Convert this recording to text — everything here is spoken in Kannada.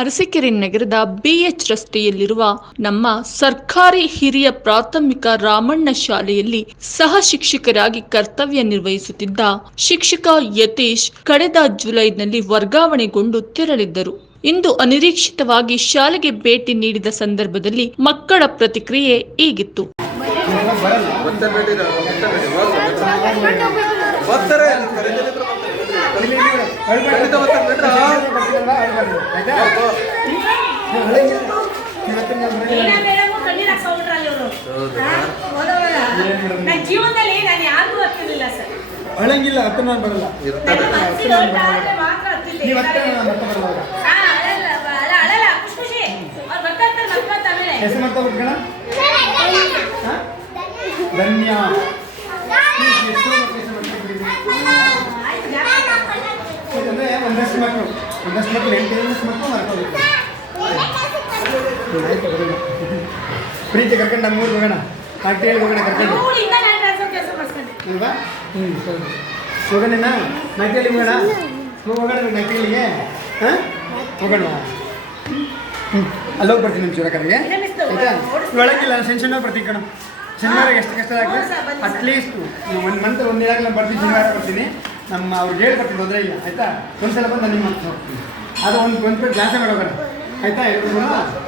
ಅರಸೀಕೆರೆ ನಗರದ ಬಿಎಚ್ ರಸ್ತೆಯಲ್ಲಿರುವ ನಮ್ಮ ಸರ್ಕಾರಿ ಹಿರಿಯ ಪ್ರಾಥಮಿಕ ರಾಮಣ್ಣ ಶಾಲೆಯಲ್ಲಿ ಸಹ ಶಿಕ್ಷಕರಾಗಿ ಕರ್ತವ್ಯ ನಿರ್ವಹಿಸುತ್ತಿದ್ದ ಶಿಕ್ಷಕ ಯತೀಶ್ ಕಳೆದ ಜುಲೈನಲ್ಲಿ ವರ್ಗಾವಣೆಗೊಂಡು ತೆರಳಿದ್ದರು. ಇಂದು ಅನಿರೀಕ್ಷಿತವಾಗಿ ಶಾಲೆಗೆ ಭೇಟಿ ನೀಡಿದ ಸಂದರ್ಭದಲ್ಲಿ ಮಕ್ಕಳ ಪ್ರತಿಕ್ರಿಯೆ ಹೀಗಿತ್ತು. ಜೀವನದಲ್ಲಿ ನಾನು ಯಾರಿಗೂ ಹತ್ತಿರ್ಲಿಲ್ಲ ಸರ್ ಅಳಂಗಿಲ್ಲ ಅತ್ತ ನಾನು ಬರಲ್ಲ. ನೀವು ಹತ್ತೆ ನಾನು ಮತ್ತೆ ಬರಲ್ಲ. ಹೆಸರು ಮಾಡ್ತಾ ಬಿಟ್ಕಣ ಧನ್ಯ. ಯಾಕಂದ್ರೆ ಒಂದಷ್ಟು ಮಕ್ಕಳು. ಆಯ್ತು ಪ್ರೀತಿ ಕರ್ಕೊಂಡು ನಮ್ಮ ಊರಿಗೆ ಹೋಗೋಣ. ಕಟ್ಟಿ ಹೇಳಿ ಹೋಗೋಣ ಕರ್ಕೊಂಡು. ಅಲ್ವಾ ಹ್ಞೂ ಸರಿ ಹೋಗೋಣ ನೈಟಲ್ಲಿ ಹೋಗೋಣ? ಹೋಗಿ ಹೋಗೋಣ ನೈಟಲ್ಲಿಗೆ ಹಾಂ? ಹೋಗೋಣ. ಹ್ಞೂ ಅಲ್ಲಿ ಹೋಗಿ ಬರ್ತೀನಿ ನಿಮ್ಮ ಚೂರಕರಿಗೆ ಆಯ್ತಾ. ಒಳಗಿಲ್ಲ ನಾನು ಶನಿವಾರ ಬರ್ತೀನಿ ಕಣ. ಶನಿವಾರ ಎಷ್ಟು ಕಷ್ಟ ಆಗಲಿ? ಅಟ್ಲೀಸ್ಟ್ ಒಂದು ಮಂತ್ ಒಂದು ಇರಾಗಲ್ಲ ಬರ್ತೀನಿ ಶನಿವಾರ ಬರ್ತೀನಿ. ನಮ್ಮ ಅವ್ರಿಗೆ ಹೇಳ್ಕೊಟ್ಟು ಹೋದ್ರೆ ಇಲ್ಲ, ಆಯಿತಾ? ಒಂದ್ಸಲ ಬಂದು ನಿಮ್ಮ ಹತ್ರ ಹೋಗ್ತೀನಿ. ಅದು ಒಂದು ಒಂದು ಪ್ಲೇಟ್ ಗ್ಲಾಸೇ ಮಾಡೋಗೋಣ ಆಯಿತಾ?